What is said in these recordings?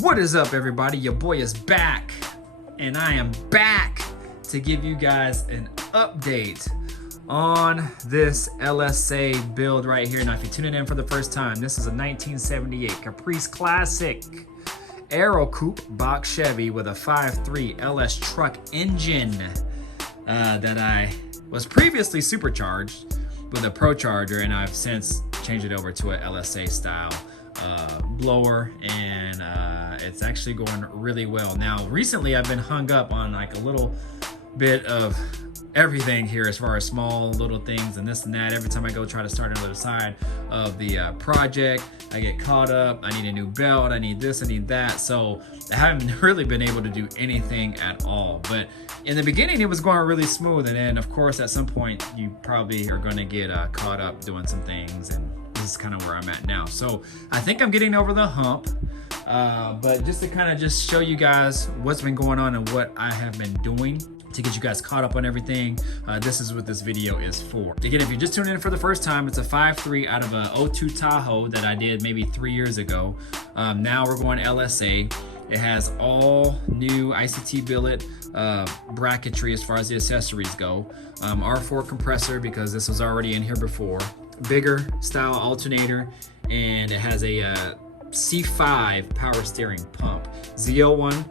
What is up, everybody? Your boy is back, and I am back to give you guys an update on this LSA build right here. Now, if you're tuning in for the first time, this is a 1978 Caprice Classic Aerocoupe box Chevy with a 5.3 LS truck engine that I was previously supercharged with a Procharger, and I've since changed it over to a LSA style blower, and it's actually going really well. Now, recently I've been hung up on like a little bit of everything here as far as small little things and this and that. Every time I go try to start another side of the project, I get caught up. I need a new belt, I need this, I need that. So I haven't really been able to do anything at all. But in the beginning, it was going really smooth, and then of course at some point you probably are going to get caught up doing some things, and this is kind of where I'm at now. So I think I'm getting over the hump, but just to kind of just show you guys what's been going on and what I have been doing to get you guys caught up on everything, this is what this video is for. Again, if you're just tuning in for the first time, it's a 5.3 out of a 02 Tahoe that I did maybe 3 years ago. Now we're going LSA. It has all new Ict Billet bracketry as far as the accessories go. R4 compressor, because this was already in here before. Bigger style alternator, and it has a C5 power steering pump. Z01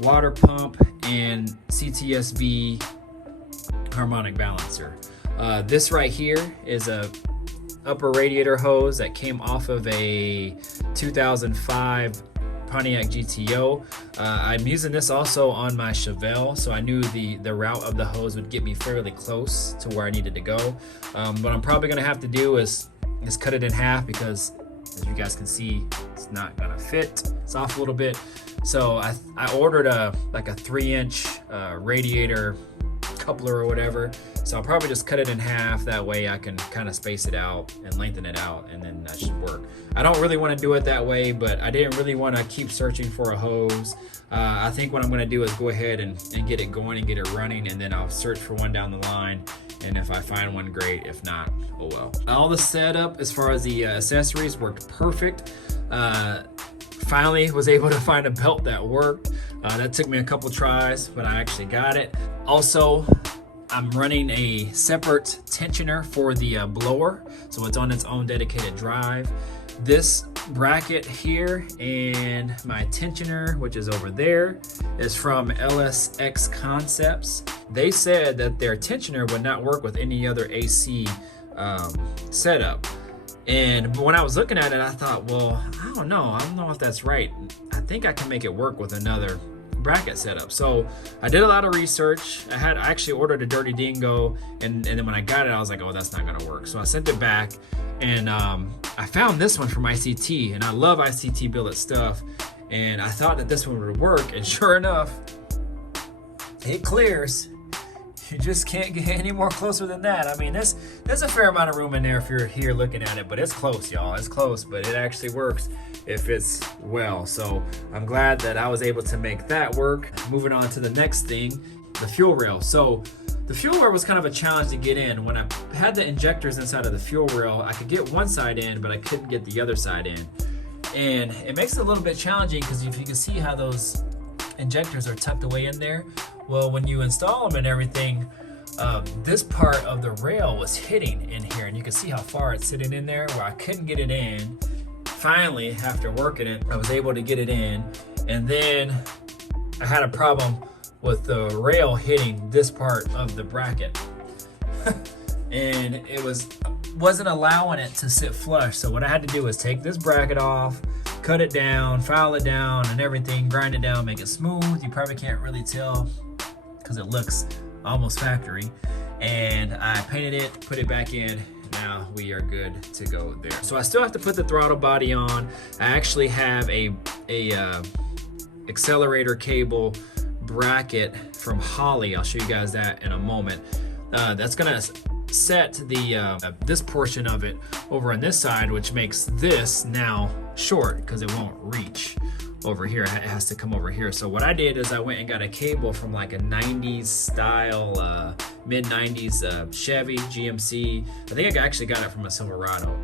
water pump, and CTSV harmonic balancer. This right here is a upper radiator hose that came off of a 2005 Pontiac GTO. I'm using this also on my Chevelle, so I knew the route of the hose would get me fairly close to where I needed to go. What I'm probably gonna have to do is cut it in half, because as you guys can see, it's not gonna fit. It's off a little bit. So I ordered like a 3-inch radiator coupler or whatever. So I'll probably just cut it in half. That way I can kind of space it out and lengthen it out, and then that should work. I don't really want to do it that way, but I didn't really want to keep searching for a hose. I think what I'm going to do is go ahead and get it going and get it running, and then I'll search for one down the line. And if I find one, great. If not, oh well. All the setup as far as the accessories worked perfect. Finally was able to find a belt that worked. That took me a couple tries, but I actually got it. Also, I'm running a separate tensioner for the blower, so it's on its own dedicated drive. This bracket here and my tensioner, which is over there, is from LSX Concepts. They said that their tensioner would not work with any other AC setup. And when I was looking at it, I thought, well, I don't know if that's right. I think I can make it work with another bracket setup. So I did a lot of research. I actually ordered a Dirty Dingo, and then when I got it, I was like, oh, that's not gonna work. So I sent it back, and I found this one from ICT, and I love ICT Billet stuff, and I thought that this one would work, and sure enough, it clears. You just can't get any more closer than that. I mean, there's a fair amount of room in there if you're here looking at it, but it's close, y'all. It's close, but it actually works if it's well. So I'm glad that I was able to make that work. Moving on to the next thing, the fuel rail. So the fuel rail was kind of a challenge to get in. When I had the injectors inside of the fuel rail, I could get one side in, but I couldn't get the other side in. And it makes it a little bit challenging, because if you can see how those injectors are tucked away in there, well, when you install them and everything, this part of the rail was hitting in here, and you can see how far it's sitting in there where I couldn't get it in. Finally, after working it, I was able to get it in, and then I had a problem with the rail hitting this part of the bracket. And it wasn't allowing it to sit flush. So what I had to do was take this bracket off, cut it down, file it down and everything, grind it down, make it smooth. You probably can't really tell because it looks almost factory. And I painted it, put it back in. Now we are good to go there. So I still have to put the throttle body on. I actually have a accelerator cable bracket from Holley. I'll show you guys that in a moment. That's gonna set the this portion of it over on this side, which makes this now short because it won't reach over here. It has to come over here. So what I did is I went and got a cable from like a 90s style, mid 90s Chevy GMC. I think I actually got it from a Silverado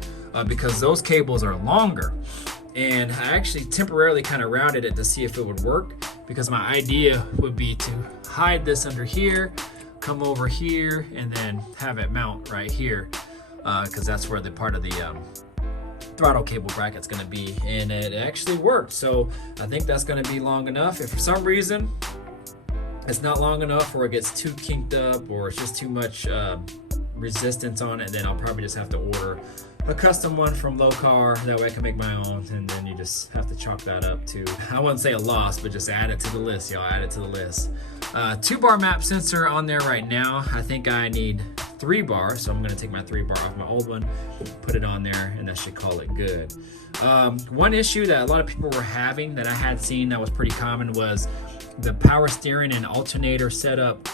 because those cables are longer. And I actually temporarily kind of rounded it to see if it would work, because my idea would be to hide this under here, come over here, and then have it mount right here, because that's where the part of the throttle cable bracket's going to be. And it actually worked, so I think that's going to be long enough. If for some reason it's not long enough, or it gets too kinked up, or it's just too much resistance on it, then I'll probably just have to order a custom one from Low Car. That way I can make my own, and then you just have to chalk that up to, I wouldn't say a loss, but just add it to the list, y'all. Add it to the list. 2-bar map sensor on there right now. I think I need 3 bar, so I'm gonna take my 3 bar off my old one, put it on there, and that should call it good. One issue that a lot of people were having that I had seen that was pretty common was the power steering and alternator setup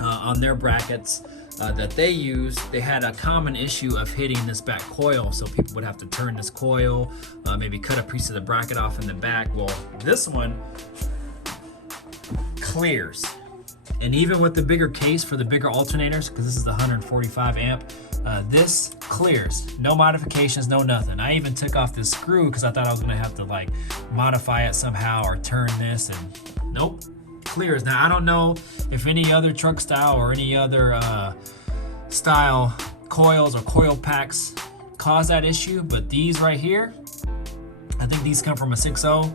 on their brackets that they used. They had a common issue of hitting this back coil, so people would have to turn this coil, maybe cut a piece of the bracket off in the back. Well, this one clears, and even with the bigger case for the bigger alternators, because this is the 145 amp, this clears. No modifications, no nothing. I even took off this screw because I thought I was gonna have to like modify it somehow or turn this, and nope, clears. Now I don't know if any other truck style or any other style coils or coil packs cause that issue, but these right here, I think these come from a 6.0.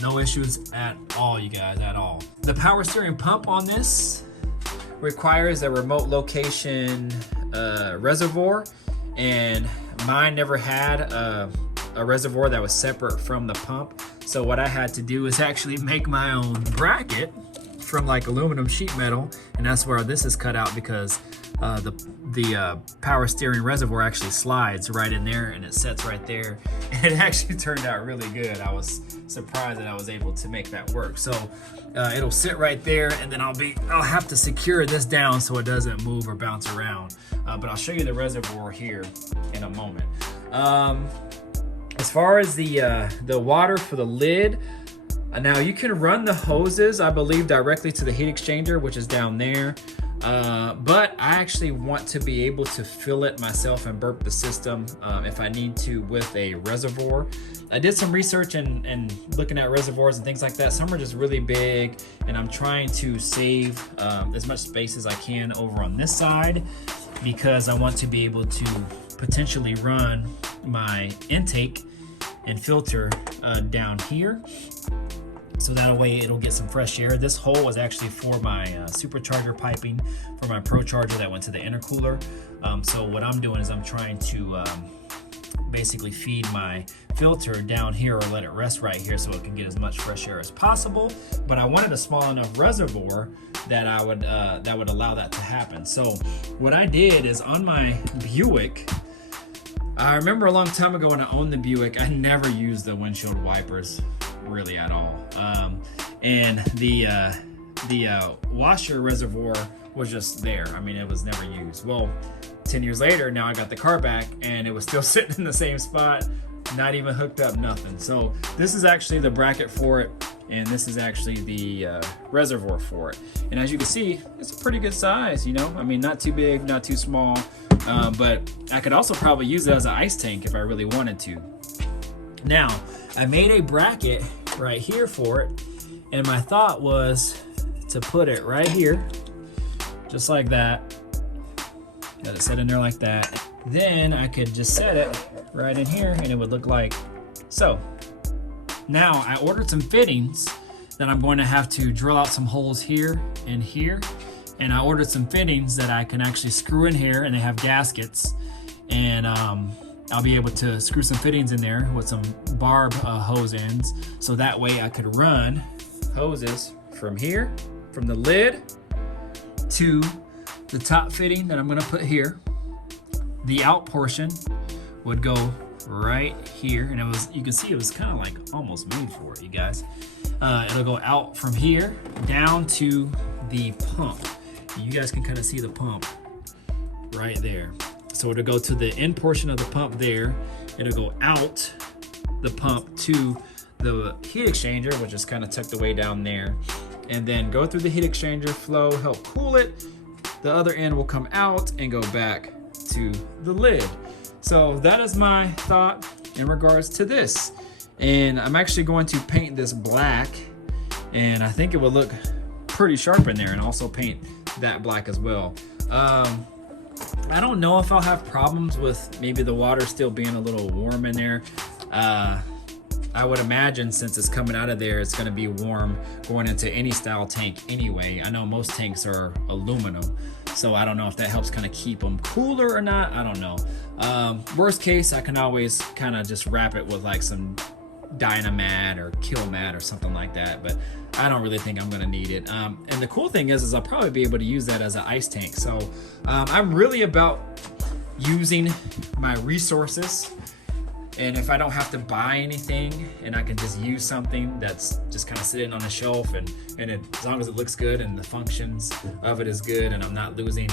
No issues at all, you guys, at all. The power steering pump on this requires a remote location reservoir, and mine never had a reservoir that was separate from the pump. So what I had to do is actually make my own bracket from like aluminum sheet metal, and that's where this is cut out, because the power steering reservoir actually slides right in there, and it sets right there. And it actually turned out really good. I was surprised that I was able to make that work. So it'll sit right there, and then I'll have to secure this down so it doesn't move or bounce around. But I'll show you the reservoir here in a moment. As far as the water for the lid, now you can run the hoses, I believe, directly to the heat exchanger, which is down there. But I actually want to be able to fill it myself and burp the system if I need to with a reservoir. I did some research and looking at reservoirs and things like that. Some are just really big, and I'm trying to save as much space as I can over on this side, because I want to be able to potentially run my intake and filter down here, so that way it'll get some fresh air. This hole was actually for my supercharger piping for my ProCharger that went to the intercooler. So what I'm doing is I'm trying to basically feed my filter down here, or let it rest right here, so it can get as much fresh air as possible. But I wanted a small enough reservoir that I would that would allow that to happen. So what I did is, on my Buick, I remember a long time ago when I owned the Buick, I never used the windshield wipers really at all. And the washer reservoir was just there. I mean, it was never used. Well, 10 years later, now I got the car back, and it was still sitting in the same spot, not even hooked up, nothing. So this is actually the bracket for it, and this is actually the reservoir for it. And as you can see, it's a pretty good size, you know? I mean, not too big, not too small, but I could also probably use it as an ice tank if I really wanted to. Now, I made a bracket right here for it, and my thought was to put it right here, just like that. Got it set in there like that. Then I could just set it right in here, and it would look like so. Now, I ordered some fittings that I'm going to have to drill out some holes here and here, and I ordered some fittings that I can actually screw in here, and they have gaskets, and I'll be able to screw some fittings in there with some barb hose ends, so that way I could run hoses from here, from the lid to the top fitting that I'm gonna put here. The out portion would go right here, and it was, you can see it was kind of like almost made for it, you guys. It'll go out from here down to the pump. You guys can kind of see the pump right there. So it'll go to the end portion of the pump there. It'll go out the pump to the heat exchanger, which is kind of tucked away down there, and then go through the heat exchanger flow, help cool it. The other end will come out and go back to the lid. So that is my thought. in regards to this. And I'm actually going to paint this black, and I think it would look pretty sharp in there, and also paint that black as well. I don't know if I'll have problems with maybe the water still being a little warm in there. I would imagine since it's coming out of there, it's going to be warm going into any style tank anyway. I know most tanks are aluminum, so I don't know if that helps kind of keep them cooler or not. I don't know. Worst case, I can always kind of just wrap it with like some Dynamat or Killmat or something like that, but I don't really think I'm going to need it. And the cool thing is I'll probably be able to use that as an ice tank. So I'm really about using my resources. And if I don't have to buy anything and I can just use something that's just kind of sitting on a shelf, and as long as it looks good and the functions of it is good and I'm not losing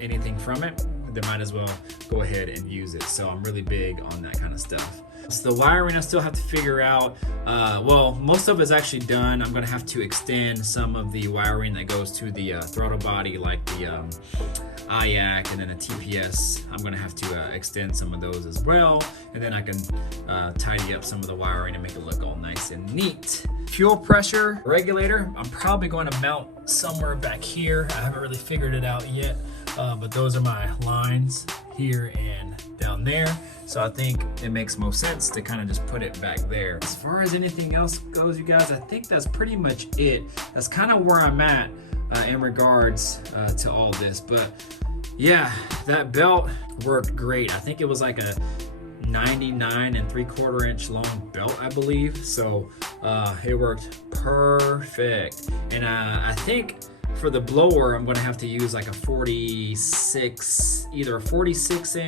anything from it, then might as well go ahead and use it. So I'm really big on that kind of stuff. So the wiring I still have to figure out. Well, most of it's actually done. I'm gonna have to extend some of the wiring that goes to the throttle body, like the Ict and then a TPS. I'm gonna have to extend some of those as well, and then I can tidy up some of the wiring and make it look all nice and neat. Fuel pressure regulator, I'm probably going to mount somewhere back here. I haven't really figured it out yet, but those are my lines here and down there. So I think it makes most sense to kind of just put it back there. As far as anything else goes, you guys, I think that's pretty much it. That's kind of where I'm at in regards to all this. But yeah, that belt worked great. I think it was like a 99 3/4 inch long belt, I believe. So it worked perfect. And I think for the blower, I'm going to have to use like a 46, either a 46 to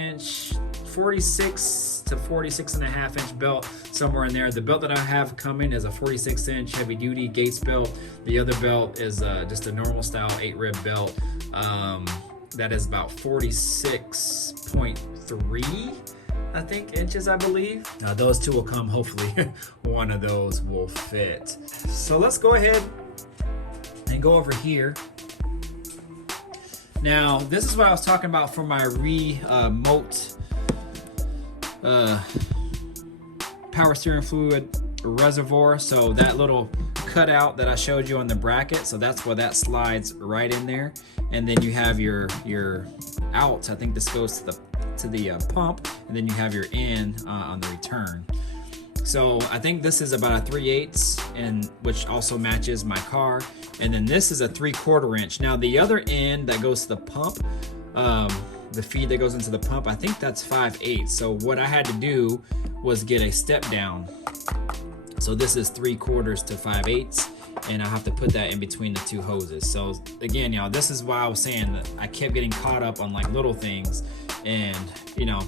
46.5 inch belt, somewhere in there. The belt that I have coming is a 46 inch heavy duty Gates belt. The other belt is just a normal style 8-rib belt. That is about 46.3, I think, inches, I believe. Those two will come, hopefully one of those will fit. So let's go ahead and go over here. Now, this is what I was talking about for my remote power steering fluid reservoir. So that little cutout that I showed you on the bracket, so that's where that slides right in there. And then you have your out. I think this goes to the pump, and then you have your in on the return. So I think this is about a 3/8, and which also matches my car. And then this is a 3/4 inch. Now the other end that goes to the pump, the feed that goes into the pump, I think that's 5/8. So what I had to do was get a step down. So this is 3/4 to 5/8, and I have to put that in between the two hoses. So again, y'all, this is why I was saying that I kept getting caught up on like little things, and you know,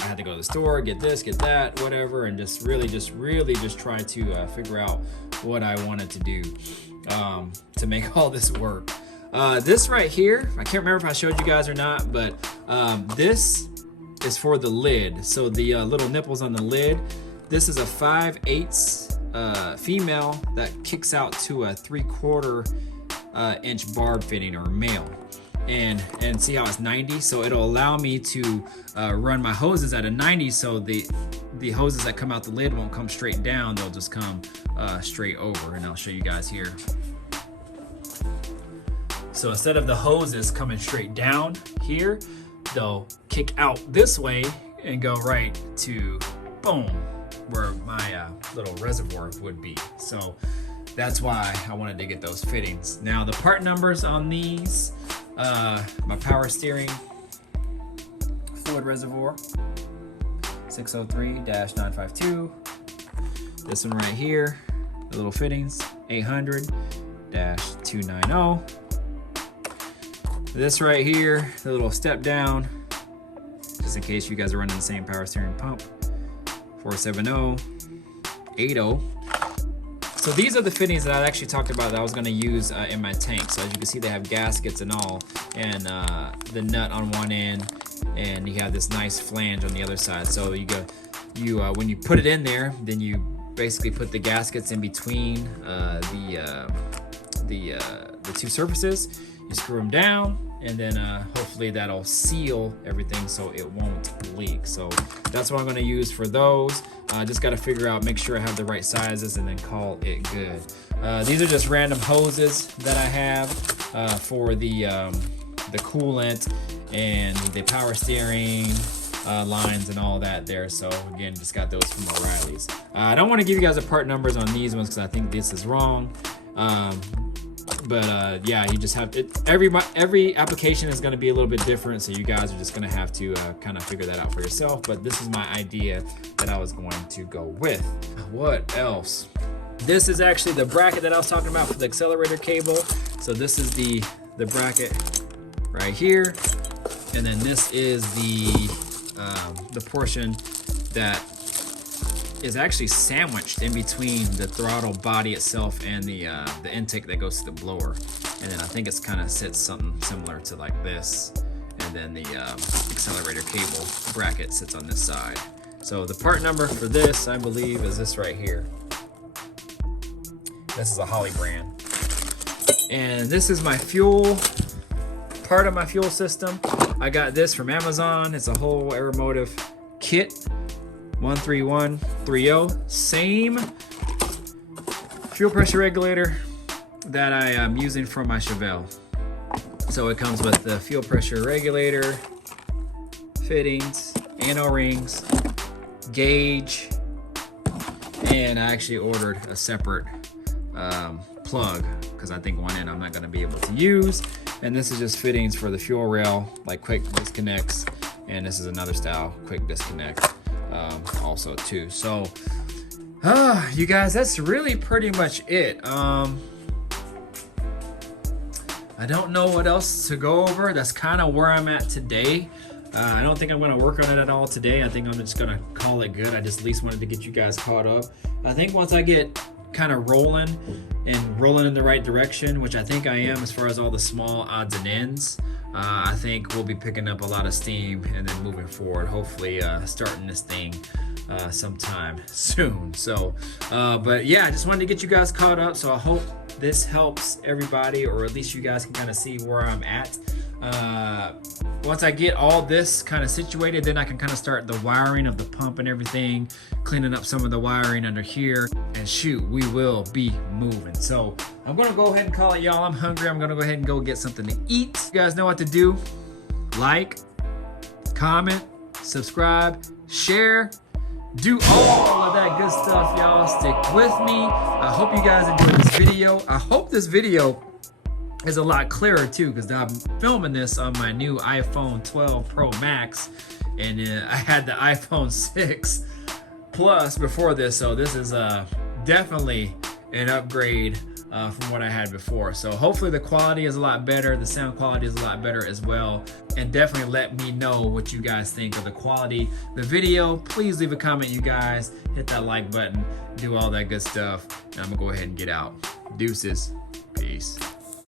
I had to go to the store, get this, get that, whatever, and just really try to figure out what I wanted to do to make all this work. This right here, I can't remember if I showed you guys or not, but this is for the lid. So the little nipples on the lid, this is a 5/8 female that kicks out to a 3/4 inch barb fitting, or male. And see how it's 90, so it'll allow me to run my hoses at a 90, so the hoses that come out the lid won't come straight down, they'll just come straight over. And I'll show you guys here. So instead of the hoses coming straight down here, they'll kick out this way and go right to boom, where my little reservoir would be. So that's why I wanted to get those fittings. Now the part numbers on these, my power steering fluid reservoir, 603-952. This one right here, the little fittings, 800-290. This right here, the little step down, just in case you guys are running the same power steering pump, 470-80. So these are the fittings that I actually talked about that I was going to use in my tank. So as you can see, they have gaskets and all, and the nut on one end, and you have this nice flange on the other side. So when you put it in there, then you basically put the gaskets in between the two surfaces, you screw them down, and then hopefully that'll seal everything so it won't leak. So that's what I'm gonna use for those. Just gotta figure out, make sure I have the right sizes, and then call it good. These are just random hoses that I have for the coolant and the power steering lines and all that there. So again, just got those from O'Reilly's. I don't want to give you guys the part numbers on these ones because I think this is wrong. But yeah, you just have to, every application is going to be a little bit different, so you guys are just going to have to kind of figure that out for yourself. But this is my idea that I was going to go with. What else? This is actually the bracket that I was talking about for the accelerator cable. So this is the bracket right here, and then this is the portion that is actually sandwiched in between the throttle body itself and the intake that goes to the blower. And then I think it's kind of sits something similar to like this, and then the accelerator cable bracket sits on this side. So the part number for this, I believe, is this right here. This is a Holley brand. And this is my fuel, part of my fuel system. I got this from Amazon. It's a whole Aeromotive kit, 13130. Same fuel pressure regulator that I am using for my Chevelle. So it comes with the fuel pressure regulator, fittings, anno rings, gauge, and I actually ordered a separate plug because I think one end I'm not going to be able to use. And this is just fittings for the fuel rail, like quick disconnects, and this is another style quick disconnect also too. So you guys, that's really pretty much it. I don't know what else to go over. That's kind of where I'm at today. I don't think I'm going to work on it at all today. I think I'm just going to call it good. I just at least wanted to get you guys caught up. I think once I get kind of rolling in the right direction, which I think I am as far as all the small odds and ends, I think we'll be picking up a lot of steam and then moving forward, hopefully starting this thing sometime soon. So but yeah, I just wanted to get you guys caught up. So I hope this helps everybody, or at least you guys can kind of see where I'm at. Once I get all this kind of situated, then I can kind of start the wiring of the pump and everything, cleaning up some of the wiring under here, and shoot, we will be moving. So I'm gonna go ahead and call it, y'all. I'm hungry. I'm gonna go ahead and go get something to eat. You guys know what to do. Like, comment, subscribe, share, do all of that good stuff, y'all. Stick with me. I hope you guys enjoyed this video. I hope this video is a lot clearer too, because I'm filming this on my new iPhone 12 Pro Max, and I had the iPhone 6 Plus before this, so this is definitely an upgrade from what I had before. So hopefully the quality is a lot better, the sound quality is a lot better as well, and definitely let me know what you guys think of the quality, the video. Please leave a comment, you guys. Hit that like button, do all that good stuff, and I'm gonna go ahead and get out. Deuces. Peace.